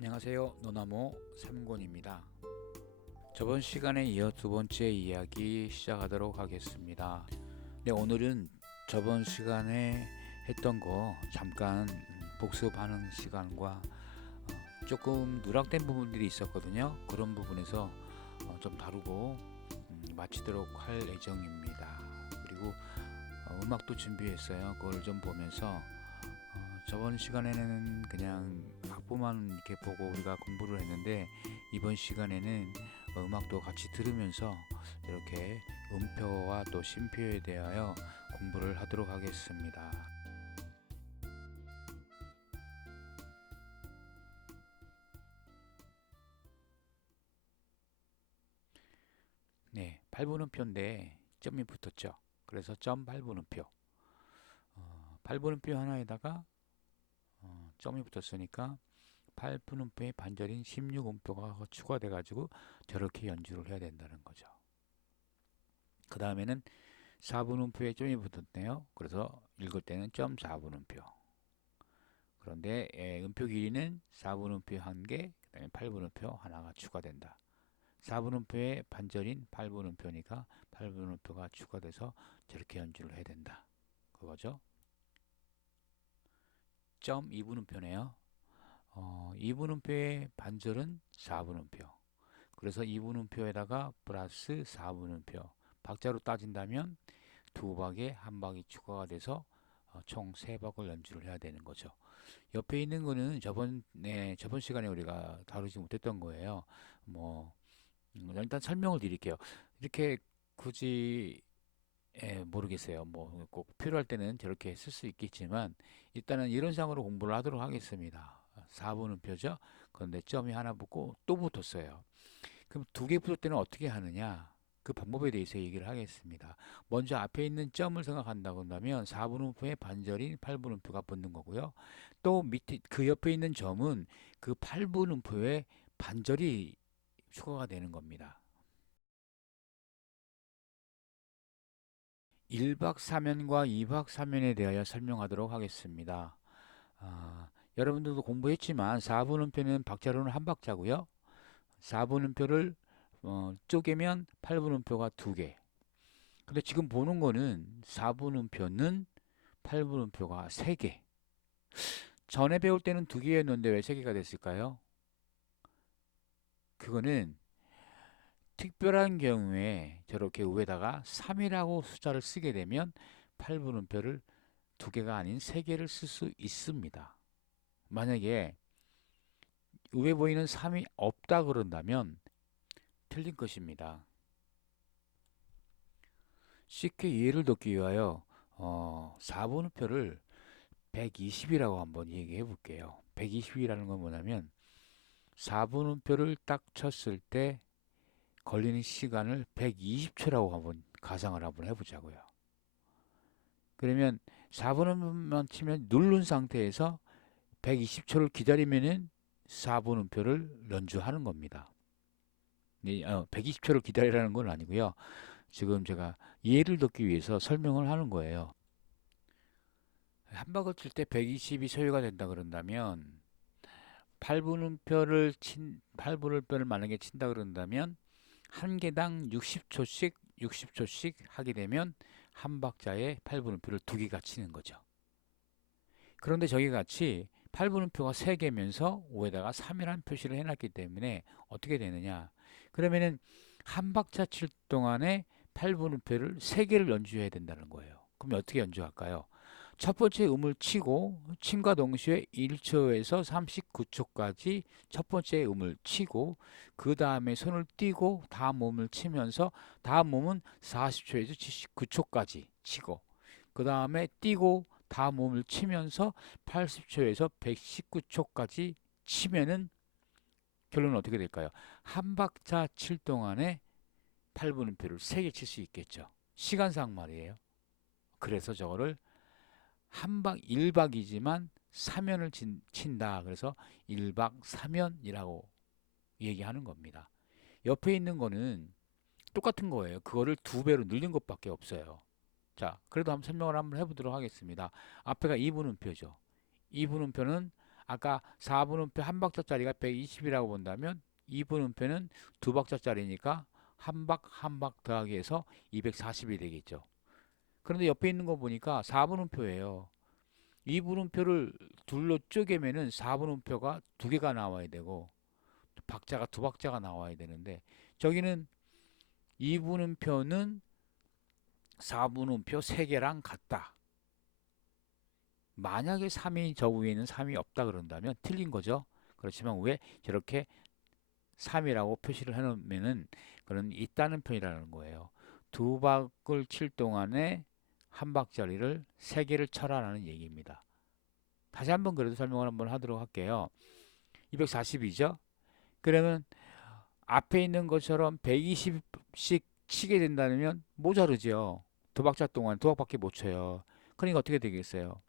안녕하세요. 노나모 삼곤입니다. 저번 시간에 이어 두 번째 이야기 시작하도록 하겠습니다. 네, 오늘은 저번 시간에 했던 거 잠깐 복습하는 시간과 조금 누락된 부분들이 있었거든요. 그런 부분에서 좀 다루고 마치도록 할 예정입니다. 그리고 음악도 준비했어요. 그걸 좀 보면서 저번 시간에는 그냥 악보만 이렇게 보고 우리가 공부를 했는데 이번 시간에는 음악도 같이 들으면서 이렇게 음표와 또 심표에 대하여 공부를 하도록 하겠습니다. 네, 8분음표인데 점이 붙었죠. 그래서 점 8분음표. 8분음표 하나에다가 점이 붙었으니까 8분음표의 반절인 16음표가 추가돼 가지고 저렇게 연주를 해야 된다는 거죠. 그 다음에는 4분음표에 점이 붙었네요. 그래서 읽을 때는 점 4분음표. 그런데 음표 길이는 4분음표 1개, 그 다음에 8분음표 하나가 추가된다. 4분음표의 반절인 8분음표니까 8분음표가 추가돼서 저렇게 연주를 해야 된다. 그거죠. 점 2분음표네요. 2분음표의 반절은 4분음표. 그래서 2분음표에다가 플러스 4분음표. 박자로 따진다면 두 박에 한 박이 추가가 돼서 총 세 박을 연주를 해야 되는 거죠. 옆에 있는 거는 저번 시간에 우리가 다루지 못했던 거예요. 뭐 일단 설명을 드릴게요. 이렇게 굳이 모르겠어요. 뭐 꼭 필요할 때는 저렇게 쓸 수 있겠지만 일단은 이런 상으로 공부를 하도록 하겠습니다. 4분음표죠. 그런데 점이 하나 붙고 또 붙었어요. 그럼 두 개 붙을 때는 어떻게 하느냐? 그 방법에 대해서 얘기를 하겠습니다. 먼저 앞에 있는 점을 생각한다고 한다면 4분음표의 반절인 8분음표가 붙는 거고요. 또 밑에 그 옆에 있는 점은 그 8분음표의 반절이 추가가 되는 겁니다. 1박 4면과 2박 4면에 대하여 설명하도록 하겠습니다. 여러분들도 공부했지만 4분음표는 박자로는 한 박자고요. 4분음표를 쪼개면 8분음표가 두 개. 근데 지금 보는 거는 4분음표는 8분음표가 세 개. 전에 배울 때는 두 개였는데 왜 세 개가 됐을까요? 그거는 특별한 경우에 저렇게 위에다가 3이라고 숫자를 쓰게 되면 8분음표를 두 개가 아닌 세 개를 쓸 수 있습니다. 만약에 위에 보이는 3이 없다 그런다면 틀린 것입니다. 쉽게 이해를 돕기 위하여 4분음표를 120이라고 한번 얘기해 볼게요. 120이라는 건 뭐냐면 4분음표를 딱 쳤을 때 걸리는 시간을 120초라고 한번 가상을 한번 해보자고요. 그러면 4분음표만 치면 누른 상태에서 120초를 기다리면은 4분음표를 연주하는 겁니다. 120초를 기다리라는 건 아니고요. 지금 제가 이해를 돕기 위해서 설명을 하는 거예요. 한 박을 칠 때 120이 소요가 된다 그런다면 8분음표를 만약에 친다 그런다면 한 개당 60초씩 하게 되면 한 박자에 8분음표를 두 개가 치는 거죠. 그런데 저기 같이 8분음표가 3개면서 5에다가 3이라는 표시를 해놨기 때문에 어떻게 되느냐. 그러면은 한 박자 칠 동안에 8분음표를 3개를 연주해야 된다는 거예요. 그럼 어떻게 연주할까요? 첫 번째 음을 치고 침과 동시에 1초에서 39초까지 첫 번째 음을 치고 그 다음에 손을 띄고 다음 음을 치면서 다음 음은 40초에서 79초까지 치고 그 다음에 띄고 다음 음을 치면서 80초에서 119초까지 치면은 결론은 어떻게 될까요? 한 박자 칠 동안에 8분음표를 3개 칠 수 있겠죠. 시간상 말이에요. 그래서 저거를 한 박 1박이지만 3연을 친다. 그래서 1박 3연이라고 얘기하는 겁니다. 옆에 있는 거는 똑같은 거예요. 그거를 두 배로 늘린 것밖에 없어요. 자, 그래도 한번 설명을 한번 해보도록 하겠습니다. 앞에가 2분음표죠. 2분음표는 아까 4분음표 한 박자짜리가 120이라고 본다면 2분음표는 두 박자짜리니까 한 박 한 박 더하기 해서 240이 되겠죠. 그런데 옆에 있는 거 보니까 4분음표예요. 2분음표를 둘로 쪼개면은 4분음표가 두 개가 나와야 되고 박자가 두 박자가 나와야 되는데 저기는 2분음표는 4분음표 3개랑 같다. 만약에 3이 저 위에는 3이 없다 그런다면 틀린 거죠. 그렇지만 왜 저렇게 3이라고 표시를 해놓으면은 그런 있다는 편이라는 거예요. 두 박을 칠 동안에 한 박자리를 3개를 쳐라라는 얘기입니다. 다시 한번 그래도 설명을 한번 하도록 할게요. 240이죠? 그러면 앞에 있는 것처럼 120씩 치게 된다면 모자르죠. 두 박자 동안 두 박밖에 못 쳐요. 그러니까 어떻게 되겠어요?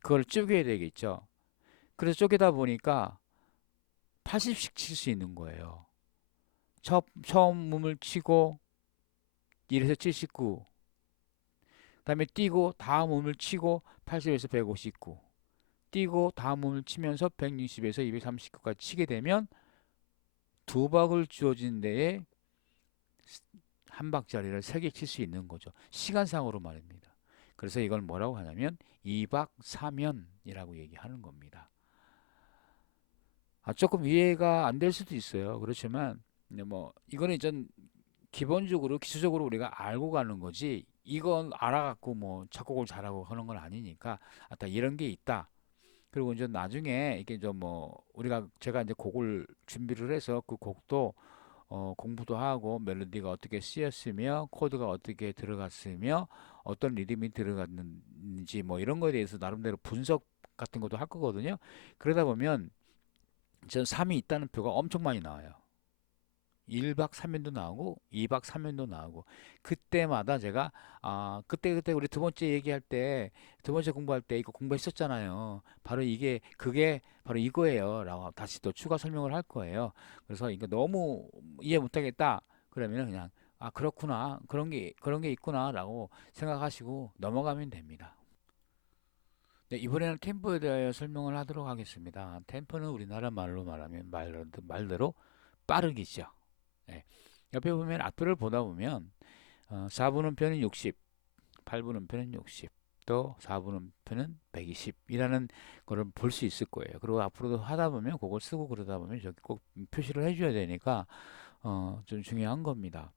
그걸 쪼개야 되겠죠. 그래서 쪼개다 보니까 80씩 칠 수 있는 거예요. 처음 음을 치고 1에서 79, 그다음에 뛰고 다음 음을 치고 80에서 159, 뛰고 다음 음을 치면서 160에서 239까지 치게 되면 두 박을 주어진 데에 한 박자리를 3개 칠 수 있는 거죠. 시간상으로 말입니다. 그래서 이걸 뭐라고 하냐면 2박 3연이라고 얘기하는 겁니다. 조금 이해가 안 될 수도 있어요. 그렇지만 뭐 이거는 전 기본적으로 기초적으로 우리가 알고 가는 거지 이건 알아갖고 뭐 작곡을 잘하고 하는 건 아니니까 이런 게 있다. 그리고 이제 나중에 이게 좀 뭐 우리가 제가 이제 곡을 준비를 해서 그 곡도 공부도 하고 멜로디가 어떻게 쓰였으며 코드가 어떻게 들어갔으며 어떤 리듬이 들어갔는지 뭐 이런 거에 대해서 나름대로 분석 같은 것도 할 거거든요. 그러다 보면 전 3이 있다는 표가 엄청 많이 나와요. 1박 3일도 나오고 2박 3일도 나오고 그때마다 제가 그때 우리 두 번째 얘기할 때 두 번째 공부할 때 이거 공부했었잖아요. 바로 이게 그게 바로 이거예요 라고 다시 또 추가 설명을 할 거예요. 그래서 이거 너무 이해 못하겠다 그러면 그냥 그렇구나 그런 게 있구나 라고 생각하시고 넘어가면 됩니다. 네, 이번에는 템포에 대하여 설명을 하도록 하겠습니다. 템포는 우리나라 말로 말하면 말대로 빠르기죠. 네. 옆에 보면 악보를 보다 보면 4분음표는 60, 8분음표는 60, 또 4분음표는 120이라는 거를 볼 수 있을 거예요. 그리고 앞으로도 하다 보면 그걸 쓰고 그러다 보면 저기 꼭 표시를 해줘야 되니까 좀 중요한 겁니다.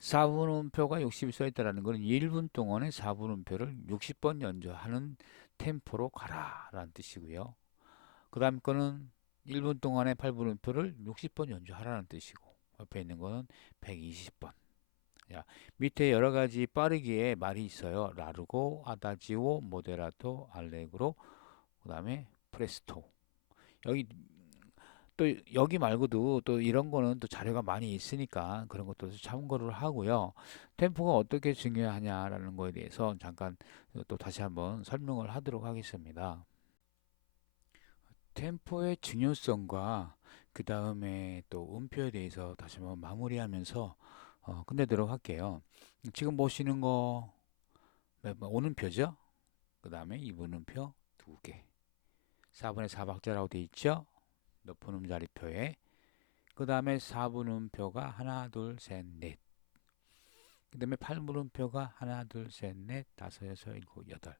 4분음표가 60이 써있다는 것은 1분 동안에 4분음표를 60번 연주하는 템포로 가라 라는 뜻이고요. 그 다음 거는 1분 동안에 8분음표를 60번 연주하라는 뜻이고 옆에 있는 거는 120번. 자, 밑에 여러 가지 빠르기의 말이 있어요. 라르고, 아다지오, 모데라토, 알레그로, 그 다음에 프레스토. 여기 또 여기 말고도 또 이런 거는 또 자료가 많이 있으니까 그런 것도 참고를 하고요. 템포가 어떻게 중요하냐라는 거에 대해서 잠깐 또 다시 한번 설명을 하도록 하겠습니다. 템포의 중요성과 그 다음에 또 음표에 대해서 다시 한번 마무리하면서 끝내도록 할게요. 지금 보시는 거 오는표죠. 그 다음에 2분음표 2개, 4분의 4박자라고 되어 있죠. 높은 음자리표에 그 다음에 4분음표가 하나 둘 셋 넷, 그 다음에 8분음표가 하나 둘 셋 넷 다섯 여섯 일곱 여덟.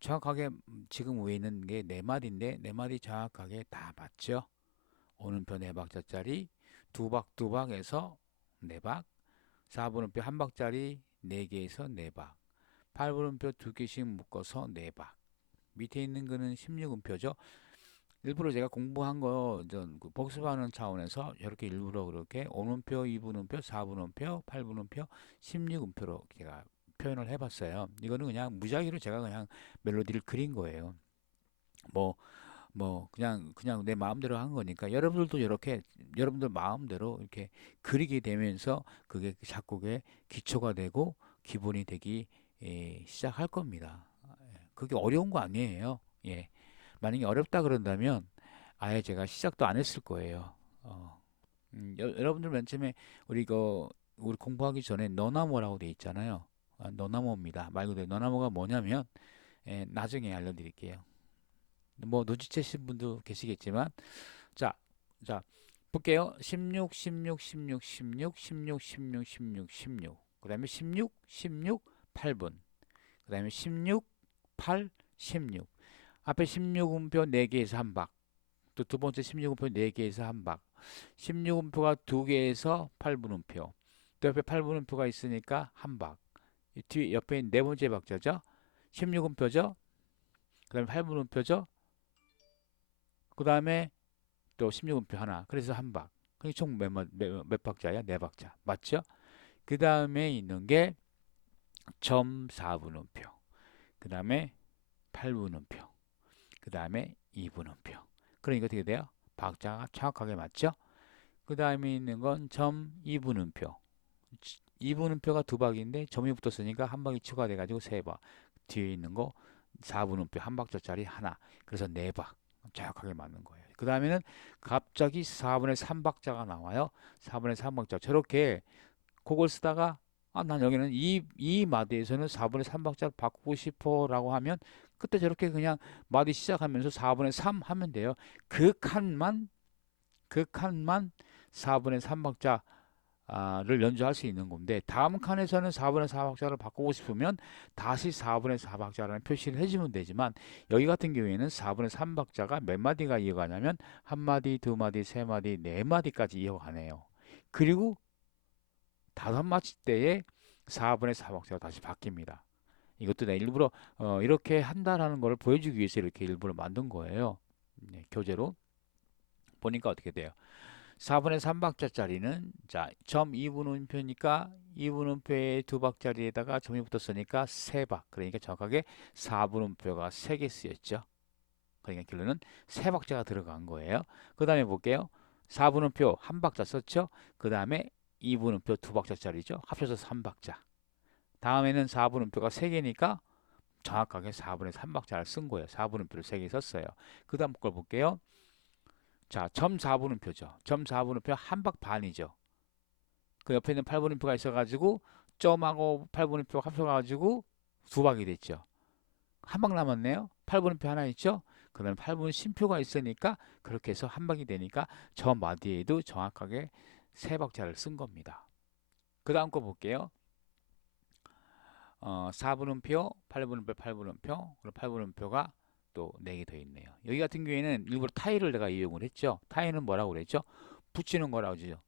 정확하게 지금 위에 있는 게 네 마디인데 네 마디 정확하게 다 맞죠. 오는표 네 박자짜리 두 박 두 박에서 네 박, 4분음표 한 박짜리 네 개에서 네 박, 8분음표 두 개씩 묶어서 네 박. 밑에 있는 거는 16음표죠. 일부러 제가 공부한 거 복습하는 차원에서 이렇게 일부러 그렇게 오음표, 2분음표, 4분음표, 8분음표, 16음표로 제가 표현을 해봤어요. 이거는 그냥 무작위로 제가 그냥 멜로디를 그린 거예요. 그냥 내 마음대로 한 거니까 여러분들도 이렇게 여러분들 마음대로 이렇게 그리게 되면서 그게 작곡의 기초가 되고 기본이 되기 시작할 겁니다. 그게 어려운 거 아니에요. 예. 만약에 어렵다 그런다면 아예 제가 시작도 안 했을 거예요. 여러분들 맨 처음에 우리 공부하기 전에 너나모라고 돼 있잖아요. 너나모입니다. 말 그대로 너나모가 뭐냐면 나중에 알려드릴게요. 뭐 눈치채신 분도 계시겠지만 자, 자 볼게요. 16, 16, 16, 16, 16, 16, 16, 16. 그 다음에 16, 16, 8분. 그 다음에 16, 8, 16. 앞에 16음표 4개에서 한 박. 또 두 번째 16음표 4개에서 한 박. 16음표가 2개에서 8분음표. 또 옆에 8분음표가 있으니까 한 박. 뒤 옆에 네 번째 박자죠. 16음표죠. 그 다음에 8분음표죠. 그 다음에 또 16음표 하나. 그래서 한 박. 그게 총 몇 박자야? 네 박자. 맞죠? 그 다음에 있는 게 점 4분음표. 그 다음에 8분음표. 그 다음에 2분음표. 그러니까 어떻게 돼요? 박자가 정확하게 맞죠? 그 다음에 있는 건 점 2분음표. 2분음표가 두 박인데 점이 붙었으니까 한 박이 추가돼 가지고 세 박. 뒤에 있는 거 4분음표 한 박자짜리 하나. 그래서 네 박. 정확하게 맞는 거예요. 그 다음에는 갑자기 4분의 3박자가 나와요. 4분의 3박자. 저렇게 그걸 쓰다가 난 여기는 이 마디에서는 4분의 3박자를 바꾸고 싶어 라고 하면 그때 저렇게 그냥 마디 시작하면서 4분의 3 하면 돼요. 그 칸만 4분의 3박자 를 연주할 수 있는 건데 다음 칸에서는 4분의 4박자를 바꾸고 싶으면 다시 4분의 4박자라는 표시를 해주면 되지만 여기 같은 경우에는 4분의 3박자가 몇 마디가 이어가냐면 한 마디, 두 마디, 세 마디, 네 마디까지 이어가네요. 그리고 다섯 마디 때에 4분의 4박자가 다시 바뀝니다. 이것도 내가 일부러 이렇게 한다라는 걸 보여주기 위해서 이렇게 일부러 만든 거예요. 네, 교재로 보니까 어떻게 돼요? 4분의 3박자짜리는 자, 점 2분음표니까 2분음표의 두 박자리에다가 점이 붙었으니까 세 박. 그러니까 정확하게 4분음표가 3개 쓰였죠. 그러니까 결론은 세 박자가 들어간 거예요. 그 다음에 볼게요. 4분음표 한 박자 썼죠. 그 다음에 2분음표 두 박자짜리죠. 합쳐서 3박자. 다음에는 4분음표가 3개니까 정확하게 4분의 3박자를 쓴 거예요. 4분음표를 3개 썼어요. 그 다음 걸 볼게요. 자, 점 4분음표죠. 점 4분음표 한 박 반이죠. 그 옆에 있는 8분음표가 있어가지고 점하고 8분음표 합쳐가지고 두 박이 됐죠. 한 박 남았네요. 8분음표 하나 있죠. 그 다음에 8분 심표가 있으니까 그렇게 해서 한 박이 되니까 저 마디에도 정확하게 세 박자를 쓴 겁니다. 그 다음 거 볼게요. 4분음표, 8분음표, 8분음표, 그리고 8분음표가 또 4개 더 있네요. 여기 같은 경우에는 일부러 타이를 내가 이용을 했죠. 타이는 뭐라고 그랬죠? 붙이는 거라고 하죠.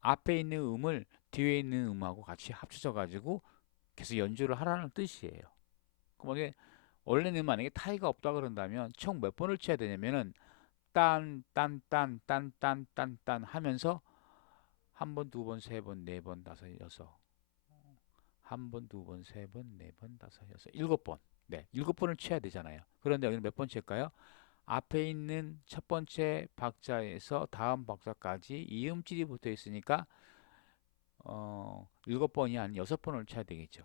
앞에 있는 음을 뒤에 있는 음하고 같이 합쳐져 가지고 계속 연주를 하라는 뜻이에요. 그럼 원래는 만약에 타이가 없다 그런다면 총 몇 번을 쳐야 되냐면은 딴, 딴, 딴, 딴, 딴, 딴, 딴 하면서 한 번, 두 번, 세 번, 네 번, 다섯, 여섯. 한 번, 두 번, 세 번, 네 번, 다섯, 여섯, 일곱 번. 네, 일곱 번을 쳐야 되잖아요. 그런데 여기는 몇 번 칠까요? 앞에 있는 첫 번째 박자에서 다음 박자까지 이음줄이 붙어 있으니까 일곱 번이 아닌 여섯 번을 쳐야 되겠죠.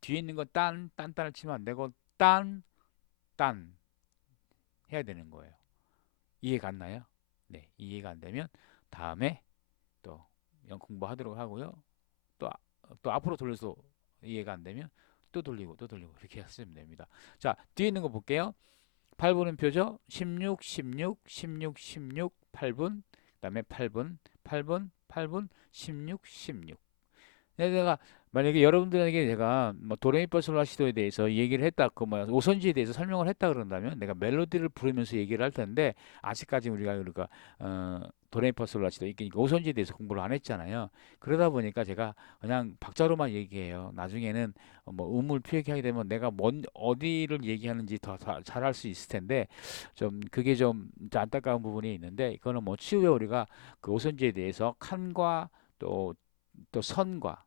뒤에 있는 건 딴을 치면 안 되고 딴 해야 되는 거예요. 이해가 안 나요? 네, 이해가 안 되면 다음에 또 공부하도록 하고요. 또, 또 앞으로 돌려서 이해가 안 되면 또 돌리고 또 돌리고 이렇게 하시면 됩니다. 자, 뒤에 있는 거 볼게요. 8분음표죠. 16, 16, 16, 16, 8분, 그 다음에 8분, 8분, 8분, 16, 16. 내가 만약에 여러분들에게 제가 뭐 도레미파솔라시도에 대해서 얘기를 했다, 그 뭐야 오선지에 대해서 설명을 했다 그런다면 내가 멜로디를 부르면서 얘기를 할 텐데 아직까지 우리가 그러니까 도레미파솔라시도 이게 오선지에 대해서 공부를 안 했잖아요. 그러다 보니까 제가 그냥 박자로만 얘기해요. 나중에는 뭐 음을 표기하게 되면 내가 뭔 어디를 얘기하는지 더 잘할 수 있을 텐데 좀 그게 좀 안타까운 부분이 있는데 이거는 뭐 추후에 우리가 그 오선지에 대해서 칸과 또 선과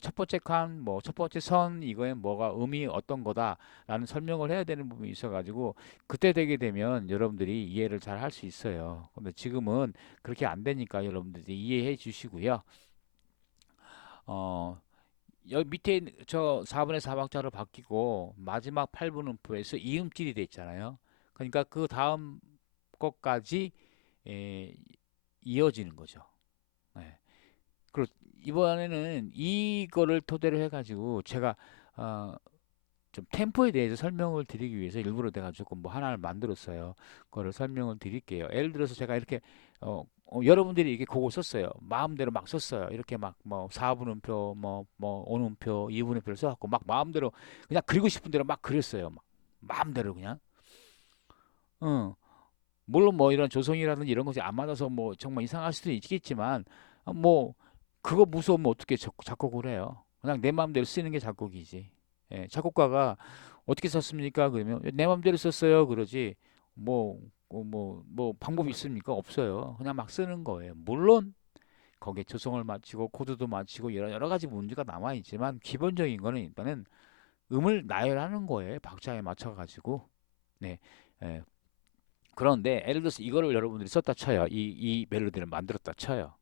첫 번째 칸, 뭐 첫 번째 선 이거에 뭐가 의미 어떤 거다라는 설명을 해야 되는 부분이 있어가지고 그때 되게 되면 여러분들이 이해를 잘 할 수 있어요. 근데 지금은 그렇게 안 되니까 여러분들이 이해해 주시고요. 어, 여기 밑에 저 4분의 4박자로 바뀌고 마지막 8분음표에서 이음줄이 돼 있잖아요. 그러니까 그 다음 것까지 에, 이어지는 거죠. 네. 그리고 이번에는 이거를 토대로 해가지고 제가 어, 좀 템포에 대해서 설명을 드리기 위해서 일부러 내가 조금 뭐 하나를 만들었어요. 그거를 설명을 드릴게요. 예를 들어서 제가 이렇게 여러분들이 이게 그거 썼어요. 마음대로 막 썼어요. 이렇게 막 뭐 4분음표, 뭐 5분음표, 2분음표를 써갖고 막 마음대로 그냥 그리고 싶은 대로 막 그렸어요. 막 마음대로 그냥. 어, 물론 뭐 이런 조성이라든지 이런 것이 안 맞아서 뭐 정말 이상할 수도 있겠지만 뭐 그거 무서우면 어떻게 작곡을 해요? 그냥 내 마음대로 쓰는 게 작곡이지. 예, 작곡가가 어떻게 썼습니까? 그러면 내 마음대로 썼어요. 그러지. 뭐 방법이 있습니까? 없어요. 그냥 막 쓰는 거예요. 물론 거기에 조성을 맞추고 코드도 맞추고 여러 가지 문제가 남아 있지만 기본적인 거는 일단은 음을 나열하는 거예요. 박자에 맞춰 가지고. 네. 예. 그런데 예를 들어서 이거를 여러분들이 썼다 쳐요. 이 멜로디를 만들었다 쳐요.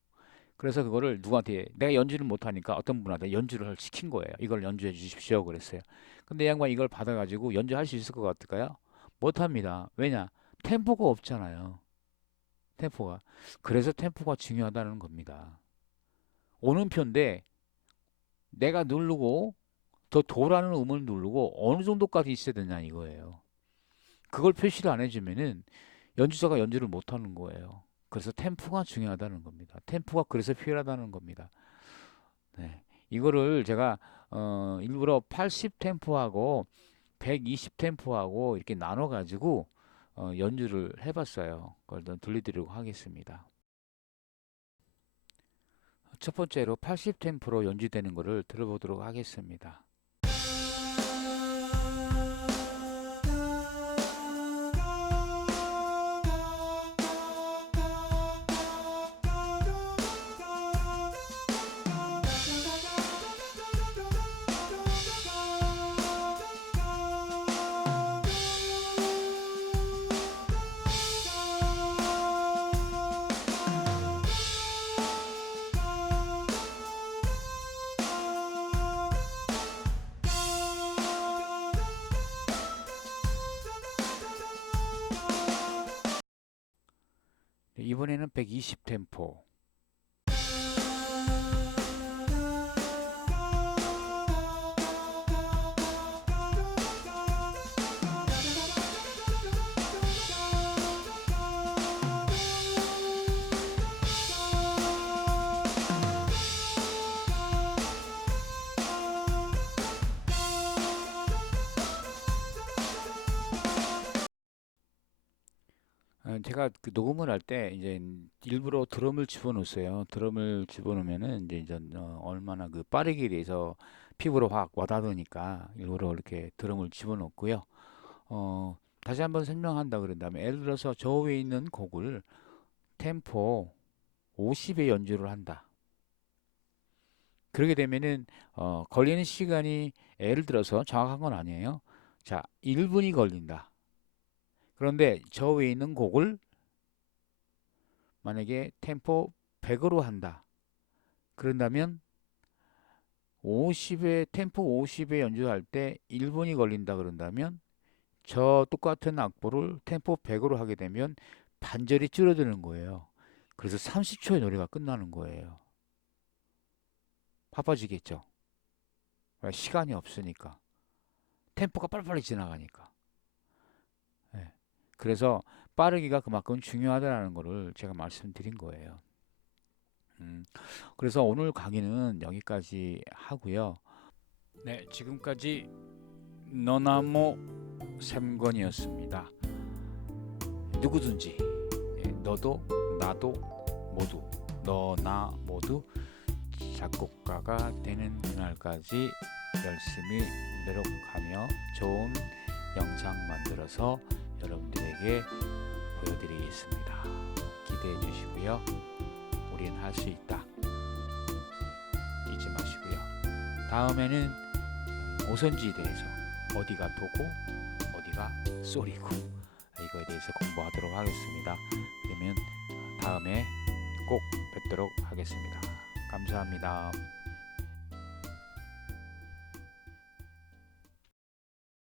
그래서 그거를 누구한테 내가 연주를 못하니까 어떤 분한테 연주를 시킨 거예요. 이걸 연주해 주십시오. 그랬어요. 근데 이 양반 이걸 받아가지고 연주할 수 있을 것 같을까요? 못합니다. 왜냐? 템포가 없잖아요. 템포가. 그래서 템포가 중요하다는 겁니다. 오는표인데 내가 누르고 더 도라는 음을 누르고 어느 정도까지 있어야 되냐 이거예요. 그걸 표시를 안 해주면은 연주자가 연주를 못하는 거예요. 그래서 템포가 중요하다는 겁니다. 템포가 그래서 필요하다는 겁니다. 네. 이거를 제가 일부러 80 템포하고 120 템포하고 이렇게 나눠 가지고 연주를 해봤어요. 그걸 좀 들려드리도록 하겠습니다. 첫 번째로 80 템포로 연주되는 것을 들어보도록 하겠습니다. 이번에는 120 템포. 제가 그 녹음을 할 때 이제 일부러 드럼을 집어넣었어요. 드럼을 집어넣으면은 이제 얼마나 그 빠르게 돼서 피부로 확 와닿으니까 일부러 이렇게 드럼을 집어넣었고요. 다시 한번 설명한다 그런 다음에 예를 들어서 저 위에 있는 곡을 템포 50에 연주를 한다. 그러게 되면은 걸리는 시간이 예를 들어서 정확한 건 아니에요. 자, 1분이 걸린다. 그런데 저 위에 있는 곡을 만약에 템포 100으로 한다. 그런다면 50에 템포 50에 연주할 때 1분이 걸린다 그런다면 저 똑같은 악보를 템포 100으로 하게 되면 반절이 줄어드는 거예요. 그래서 30초의 노래가 끝나는 거예요. 바빠지겠죠. 시간이 없으니까. 템포가 빨리빨리 지나가니까. 네. 그래서 빠르기가 그만큼 중요하다는 것을 제가 말씀드린 거예요. 그래서 오늘 강의는 여기까지 하고요. 네, 지금까지 너나모 샘건이었습니다. 누구든지 너도 나도 모두 너나 모두 작곡가가 되는 그날까지 열심히 노력하며 좋은 영상 만들어서 여러분들에게 보여드리겠습니다. 기대해 주시고요. 우린 할 수 있다. 잊지 마시고요. 다음에는 오선지에 대해서 어디가 도고 어디가 소리고 이거에 대해서 공부하도록 하겠습니다. 그러면 다음에 꼭 뵙도록 하겠습니다. 감사합니다.